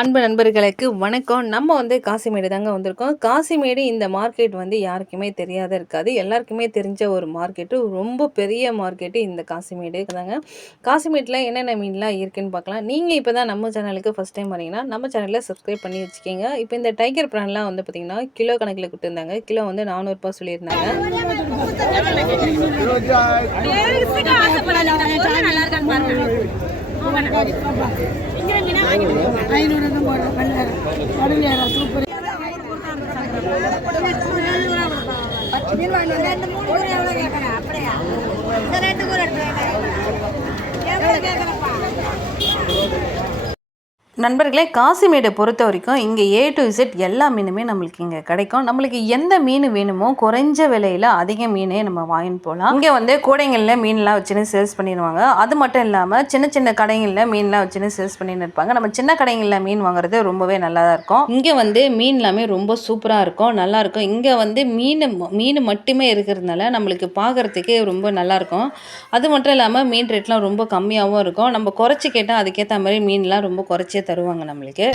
அன்பு நண்பர்களுக்கு வணக்கம். நம்ம வந்து காசிமேடு தாங்க வந்திருக்கோம். காசிமேடு இந்த மார்க்கெட் வந்து யாருக்குமே தெரியாத இருக்காது. எல்லாருக்குமே தெரிஞ்ச ஒரு மார்க்கெட்டு. ரொம்ப பெரிய மார்க்கெட்டு இந்த காசிமேடு தாங்க. காசிமேட்டில் என்னென்ன மீன்லாம் இருக்குன்னு பார்க்கலாம். நீங்கள் இப்போ தான் நம்ம சேனலுக்கு ஃபஸ்ட் டைம் வரீங்கன்னா நம்ம சேனலில் சப்ஸ்கிரைப் பண்ணி வச்சுக்கோங்க. இப்போ இந்த டைகர் ப்ரான்லாம் வந்து பார்த்திங்கன்னா கிலோ கணக்கில் கொடுத்துருந்தாங்க. கிலோ வந்து நானூறுரூபா சொல்லியிருந்தாங்க. நல்லா இருக்கான்னு பாருங்க. ஐநூறு போடுறோம் கல்யாணம் கடுமையான சூப்பர் மீன் வாங்கி. வந்தா மூணு கூட எவ்வளோ கேட்குறேன் அப்படியா இந்த ரெண்டு கூட எடுத்து எவ்வளோ கேட்குறப்பா நண்பர்களே காசிமேடை பொறுத்த வரைக்கும் இங்கே ஏ டு இசட் எல்லா மீனுமே நம்மளுக்கு இங்கே கிடைக்கும். நம்மளுக்கு எந்த மீன் வேணுமோ குறைஞ்ச விலையில் அதிக மீனே நம்ம வாங்கிட்டு போகலாம். இங்கே வந்து கூடைங்களில் மீன்லாம் வச்சுன்னு சேல்ஸ் பண்ணிடுவாங்க. அது மட்டும் இல்லாமல் சின்ன சின்ன கடைகளில் மீன்லாம் வச்சுன்னு சேல்ஸ் பண்ணின்னு இருப்பாங்க. நம்ம சின்ன கடைகளில் மீன் வாங்குறது ரொம்பவே நல்லா தான் இருக்கும். இங்கே வந்து மீன் எல்லாமே ரொம்ப சூப்பராக இருக்கும். நல்லா இருக்கும். இங்கே வந்து மீன் மீன் மட்டுமே இருக்கிறதுனால நம்மளுக்கு பார்க்குறதுக்கே ரொம்ப நல்லாயிருக்கும் அது மட்டும் இல்லாமல் மீன் ரேட்லாம் ரொம்ப கம்மியாகவும் இருக்கும். நம்ம குறைச்சி கேட்டால் அதுக்கேற்ற மாதிரி மீன்லாம் ரொம்ப குறைச்சி தருவாங்க நம்மளுக்கு.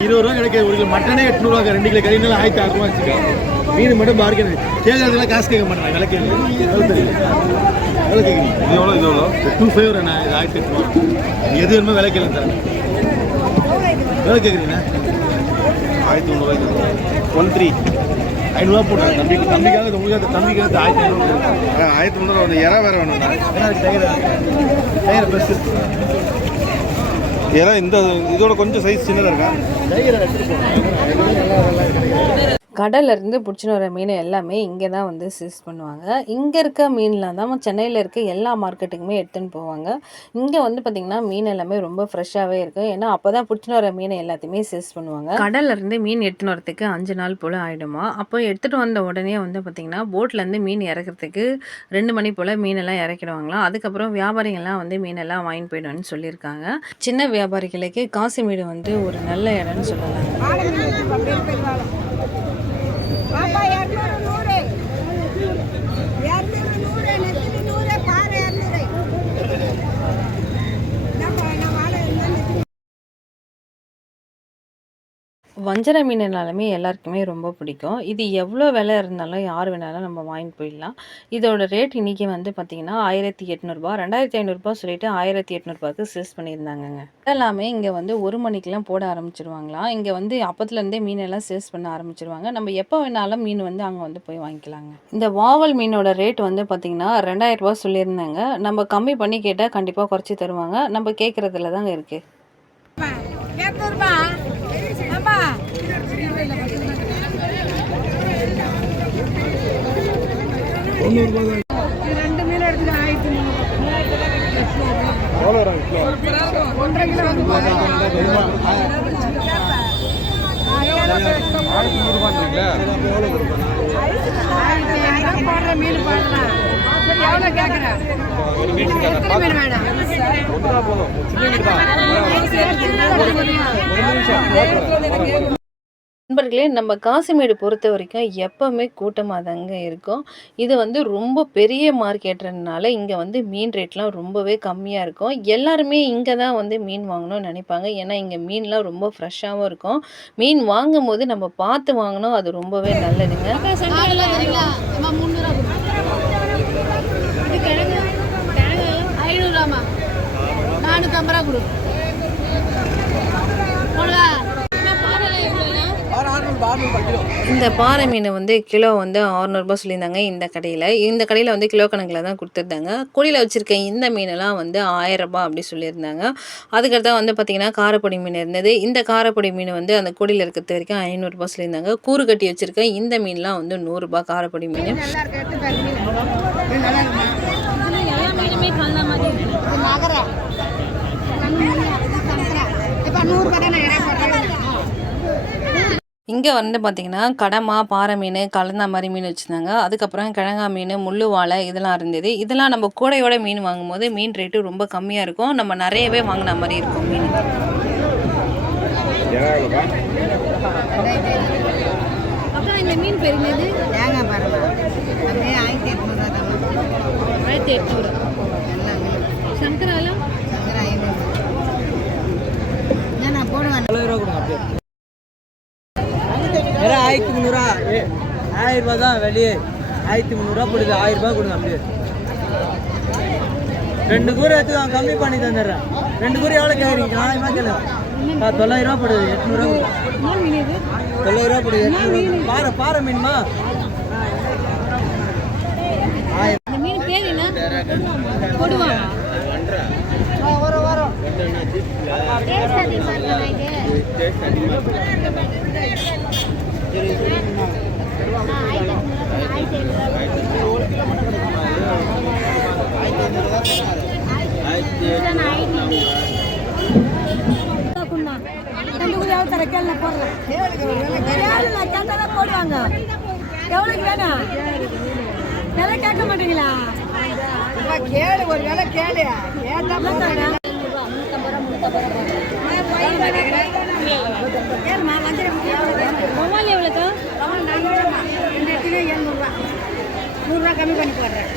இருபது ரூபா கிடைக்காது ஒரு கிலோ மட்டனே எட்நூறுவா ரெண்டு கிலோ கறி ஆயிரத்தி ஆறு ரூபா வச்சுக்கோங்க மீன் மட்டும் பார்க்கணும் கேட்கறதுலாம் காசு கேட்க மாட்டேன் விலை கேட்கல எவ்வளோ கேட்குறீங்க இது எவ்வளோ இது எவ்வளோ டூ ஃபைவ் இது ஆயிரத்தி நீ எது வேணுமோ விலை கேளுங்க தரேன். எவ்வளோ கேட்குறீங்கண்ணா ஆயிரத்தி முந்நூறுவா ஒன் த்ரீ ஐநூறுவா போட்டேன் தம்பிக்கு தம்பிக்காக இது உங்களுக்கு தம்பிக்காக ஆயிரத்தி ஐநூறு ஆயிரத்தி முந்நூறுவா ஒன்று இறா வேறு வேணும்ண்ணா டயர் டயர் ஏன்னா இந்த இதோட கொஞ்சம் சைஸ் சின்னதாக இருக்கா? டயர் எடுத்துகிட்டு போனேன் கடல்ல இருந்து பிடிச்சின்னு வர மீன் எல்லாமே இங்கே தான் வந்து சீஸ் பண்ணுவாங்க. இங்கே இருக்க மீன்லாம் தான் சென்னையில் இருக்க எல்லா மார்க்கெட்டுக்குமே எடுத்துன்னு போவாங்க. இங்கே வந்து பார்த்திங்கன்னா மீன் எல்லாமே ரொம்ப ஃப்ரெஷ்ஷாகவே இருக்கும் ஏன்னா அப்போ தான் பிடிச்சின்னு வர மீனை எல்லாத்தையுமே சீஸ் பண்ணுவாங்க. கடல்ல இருந்து மீன் எடுத்துன்னு வரத்துக்கு அஞ்சு நாள் போல் ஆகிடுமா அப்போ எடுத்துகிட்டு வந்த உடனே வந்து பார்த்திங்கன்னா போட்லேருந்து மீன் இறக்குறதுக்கு ரெண்டு மணி போல் மீனெல்லாம் இறக்கிடுவாங்களாம். அதுக்கப்புறம் வியாபாரிகள்லாம் வந்து மீனெல்லாம் வாங்கிட்டு போயிடுவேன்னு சொல்லியிருக்காங்க. சின்ன வியாபாரிகளுக்கு காசிமேடு வந்து ஒரு நல்ல இடம்னு சொல்லலாம். பாப்பா இரநூறு நூறு இரநூறு நூறு நெத்திலி நூறு பாறை இரநூறு நம்ம நம்ம ஆளு இருந்தா வஞ்சர மீனுனாலுமே எல்லாருக்குமே ரொம்ப பிடிக்கும். இது எவ்வளோ விலை இருந்தாலும் யார் வேணாலும் நம்ம வாங்கிட்டு போயிடலாம். இதோட ரேட் இன்றைக்கி வந்து பார்த்திங்கன்னா ஆயிரத்தி எட்நூறுபா. ரெண்டாயிரத்தி ஐநூறுரூபா சொல்லிட்டு ஆயிரத்தி எட்நூறுபாக்கு சேல்ஸ் பண்ணியிருந்தாங்கங்க. எல்லாமே இங்கே வந்து ஒரு மணிக்கெலாம் போட ஆரம்பிச்சிருவாங்களாம். இங்கே வந்து அப்பத்துலேருந்தே மீனெல்லாம் சேல்ஸ் பண்ண ஆரம்பிச்சிருவாங்க. நம்ம எப்போ வேணாலும் மீன் வந்து அங்கே வந்து போய் வாங்கிக்கலாங்க. இந்த வாவல் மீனோட ரேட் வந்து பார்த்திங்கன்னா ரெண்டாயிரரூபா சொல்லியிருந்தாங்க. நம்ம கம்மி பண்ணி கேட்டால் கண்டிப்பாக குறைச்சி தருவாங்க. நம்ம கேட்குறதுல தாங்க இருக்குது ரெண்டு மீன் எடுத்துட்டு ஆயிரத்தி ஒன்றரை கிலோ ஆயிரத்தி நூறுபான்றீங்களா ஆயிரத்தி ஐநூறு போடுற மீன் போடுறேன் நண்பர்களே நம்ம காசிமேடு பொறுத்த வரைக்கும் எப்போவுமே கூட்டமாக தாங்க இருக்கும். இது வந்து ரொம்ப பெரிய மார்க்கெட்டுறதுனால இங்கே வந்து மீன் ரேட்லாம் ரொம்பவே கம்மியாக இருக்கும். எல்லாருமே இங்கே தான் வந்து மீன் வாங்கணும்னு நினைப்பாங்க. ஏன்னா இங்கே மீன்லாம் ரொம்ப ஃப்ரெஷ்ஷாகவும் இருக்கும். மீன் வாங்கும் போது நம்ம பார்த்து வாங்கணும் அது ரொம்பவே நல்லதுங்க. நானூத்தம்பது ரூபா கொடு. இந்த பாறை மீன் வந்து கிலோ வந்து அறநூறுபா சொல்லியிருந்தாங்க இந்த கடையில் இந்த கடையில் வந்து கிலோ கணக்கில் தான் கொடுத்துருந்தாங்க குழியில் வச்சுருக்க இந்த மீனெல்லாம் வந்து ஆயிரரூபா அப்படி சொல்லியிருந்தாங்க அதுக்கடுத்தா வந்து பார்த்திங்கன்னா காரப்பொடி மீன் இருந்தது இந்த காரப்பொடி மீன் வந்து அந்த குழியில் இருக்கிறது வரைக்கும் ஐநூறுரூபா சொல்லியிருந்தாங்க கூறு கட்டி வச்சுருக்க இந்த மீன்லாம் வந்து நூறுரூபா காரப்பொடி மீன் நல்லா இருக்கு எடுத்து பாரு மீன் மீன் நல்லா இருக்குமா எல்லா மீனுமே கல்லா மாதிரி இருக்கு. இது நகரா இப்போ நூறுரூபா தானே இடம் போடுறேன் இங்கே வந்து பார்த்திங்கன்னா கடமா பாறை மீன் கலந்தா மாதிரி மீன் வச்சுருந்தாங்க. அதுக்கப்புறம் கிழங்கா மீன் முள்ளு வாழை இதெல்லாம் இருந்தது. இதெல்லாம் நம்ம கூடையோட மீன் வாங்கும்போது மீன் ரேட்டு ரொம்ப கம்மியாக இருக்கும். நம்ம நிறையவே வாங்கின மாதிரி இருக்கும் மீன். அக்கா இந்த மீன் பெருமைது தேங்காய் பாருங்க ஆயிரத்தி எட்நூறுவா தான். ஆயிரத்தி எட்நூறு. எல்லாமே. சங்கராலாம் சங்கரா ஐநூறு ஏன் நான் போடுவேன் வெறும் ஆயிரத்தி முந்நூறுவா ஏ ஆயிரம் ரூபா தான் வெளியே ஆயிரத்தி முந்நூறுவா போடுது. ஆயிரம் ரூபாய் கொடுங்க அப்படியே. ரெண்டு கூரை எடுத்து நான் கம்மி பண்ணி தந்துடுறேன். ரெண்டு கூரை எவ்வளோ கேட்குறீங்க? நியாயமாக கேளுங்க தொள்ளாயிரம் ரூபா போடுது. எட்நூறுவா தொள்ளாயிரம் ரூபா போடுது. எட்நூறு பாறை பாறை மீன்மா. ஆயிரம். இந்த போடுவாங்க எவ்வளோக்கு வேணும் விலை கேட்க மாட்டீங்களா கேளு ஒரு கேளு ஒவ்வால் எவ்வளோக்கா நூறுரூவா கம்மி பண்ணி போடுறேன்.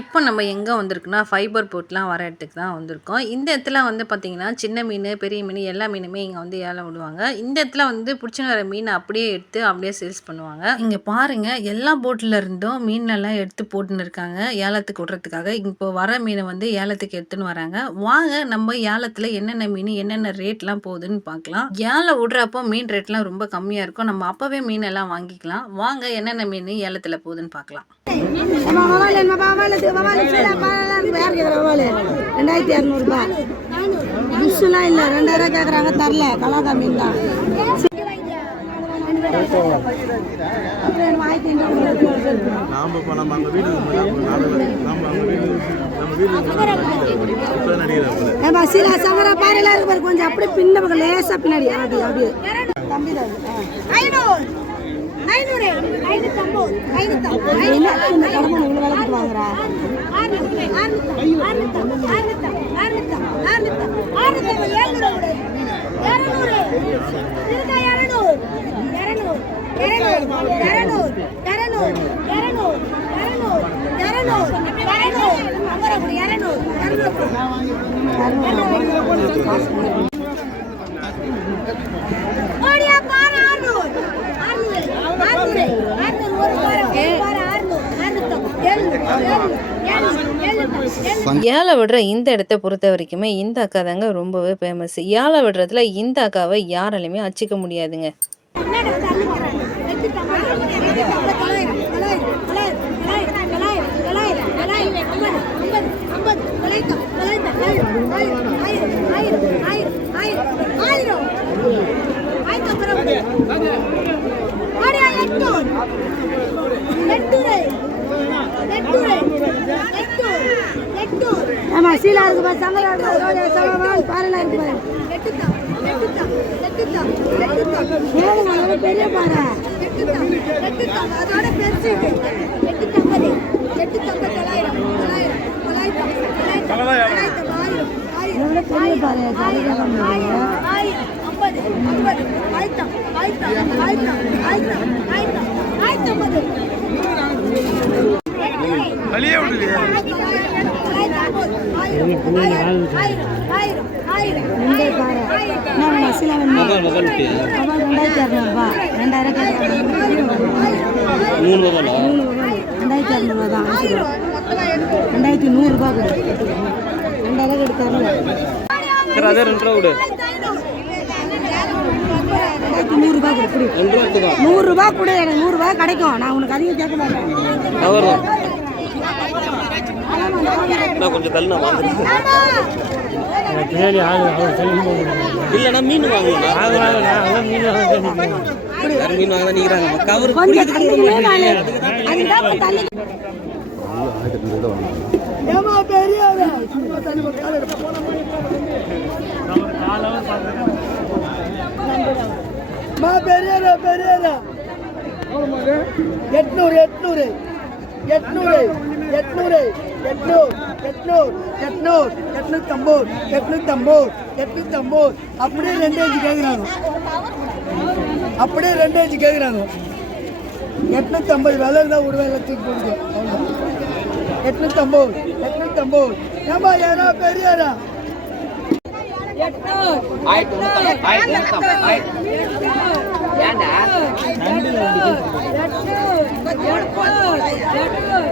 இப்போ நம்ம எங்கே வந்திருக்குன்னா ஃபைபர் போட்லாம் வர இடத்துக்கு தான் வந்திருக்கோம். இந்த இடத்துல வந்து பார்த்திங்கன்னா சின்ன மீன் பெரிய மீன் எல்லா மீனுமே இங்கே வந்து ஏலம் விடுவாங்க. இந்த இடத்துல வந்து பிடிச்சின்னு வர மீன் அப்படியே எடுத்து அப்படியே சேல்ஸ் பண்ணுவாங்க. இங்கே பாருங்கள் எல்லா போட்டில் இருந்தும் மீனெல்லாம் எடுத்து போட்டுன்னு இருக்காங்க ஏலத்துக்கு விடுறதுக்காக. இப்போ வர மீனை வந்து ஏலத்துக்கு எடுத்துன்னு வராங்க. வாங்க நம்ம ஏலத்தில் என்னென்ன மீன் என்னென்ன ரேட்லாம் போகுதுன்னு பார்க்கலாம் ஏலம் விடுறப்போ மீன் ரேட்லாம் ரொம்ப கம்மியாக இருக்கும். நம்ம அப்போவே மீன் எல்லாம் வாங்கிக்கலாம். வாங்க என்னென்ன மீன் ஏலத்தில் போகுதுன்னு பார்க்கலாம் வவால் என்ன வவால் இது வவால் யாருக்கு வவால் ரெண்டாயிரத்தி இரநூறுபா டிஷ்ஷுலாம் இல்லை ரெண்டாயிரம் கேட்குறாங்க தரல கலாக்கா மீன் தான் நாம் இப்போ நம்ம அங்கே நம்ம அங்கே நம்ம சீலா பாரு கொஞ்சம் அப்படியே பின்ன பின்னாடி. அப்படியே தம்பி தான் ஐநூறு ஐநூறு ஐநூத்தம்பது ஐநூத்தம்பது இந்த கடமை ஏழை விடுற இந்த இடத்த பொறுத்த வரைக்குமே இந்த அக்கா தாங்க ரொம்பவே ஃபேமஸ் ஏழை விடுறதுல இந்த அக்காவை யாராலையுமே அச்சிக்க முடியாதுங்க ஆயிரம் சீலா இருக்கு பாரு சங்கரா இருக்கு பாரு சங்கரா பாறைலாம் இருக்கு பாரு பெரிய பாறை இதோட பெரிய பாறை மூணு ரெண்டாயிரத்தி இரநூறுவா தான் ரெண்டாயிரத்தி நூறுரூபா ரெண்டாயிரம் எடுத்தாரு சரி அதே ரெண்டு ரூபா கொடு ரெண்டாயிரத்தி நூறுரூபா கொடு புடி ரெண்டு நூறுரூபா கொடு எனக்கு நூறுரூவா கிடைக்கும். நான் உனக்கு அதிகம் கேட்க மாட்டேன். நான் கொஞ்சம் தள்ளி நான் வாங்குறேன் இல்லைண்ணா மீன் வாங்கணும் மீன் வாங்க நிற்கிறாங்க கவர் பெரியவரே பெரியவரே எட்நூறு எட்நூறு. எட்நூறு. எட்நூறு எட்நூறு எட்நூறு எட்நூறு எட்நூத்தம்பது எட்நூத்தம்பது எட்நூத்தம்பது. அப்படியே ரெண்டு அஞ்சு கேட்குறாங்க அப்படியே ரெண்டு அஞ்சு கேட்குறாங்க எட்நூத்தம்பது விலை இருந்தால் ஒரு வேலை தூக்கி போடுங்க எட்நூத்தம்பது எட்நூத்தம்பது. ஏமா யாரா பெரியாரா? கங்கா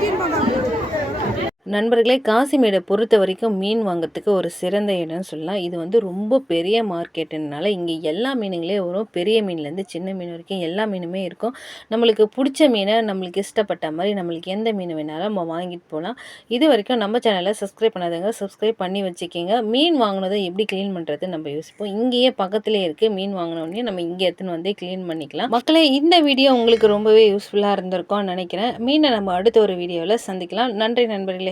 দিন বানাবো। நண்பர்களே காசிமேடை பொறுத்த வரைக்கும் மீன் வாங்குறதுக்கு ஒரு சிறந்த இடம்னு சொல்லலாம். இது வந்து ரொம்ப பெரிய மார்க்கெட்டுனால இங்கே எல்லா மீனுங்களே வரும். பெரிய மீன்லேருந்து சின்ன மீன் வரைக்கும் எல்லா மீனுமே இருக்கும். நம்மளுக்கு பிடிச்ச மீனை நம்மளுக்கு இஷ்டப்பட்ட மாதிரி நம்மளுக்கு எந்த மீன் வேணாலும் நம்ம வாங்கிட்டு போகலாம். இது வரைக்கும் நம்ம சேனலை சப்ஸ்கிரைப் பண்ணாதவங்க சப்ஸ்கிரைப் பண்ணி வச்சுக்கிங்க. மீன் வாங்கினதை எப்படி க்ளீன் பண்ணுறது நம்ம யோசிப்போம். இங்கேயே பக்கத்துலேயே இருக்குது மீன் வாங்கினோடனே நம்ம இங்கே எடுத்துன்னு வந்து க்ளீன் பண்ணிக்கலாம். மக்களே இந்த வீடியோ உங்களுக்கு ரொம்பவே யூஸ்ஃபுல்லாக இருந்திருக்கும்னு நினைக்கிறேன். மீனை நம்ம அடுத்த ஒரு வீடியோவில் சந்திக்கலாம். நன்றி நண்பர்களே.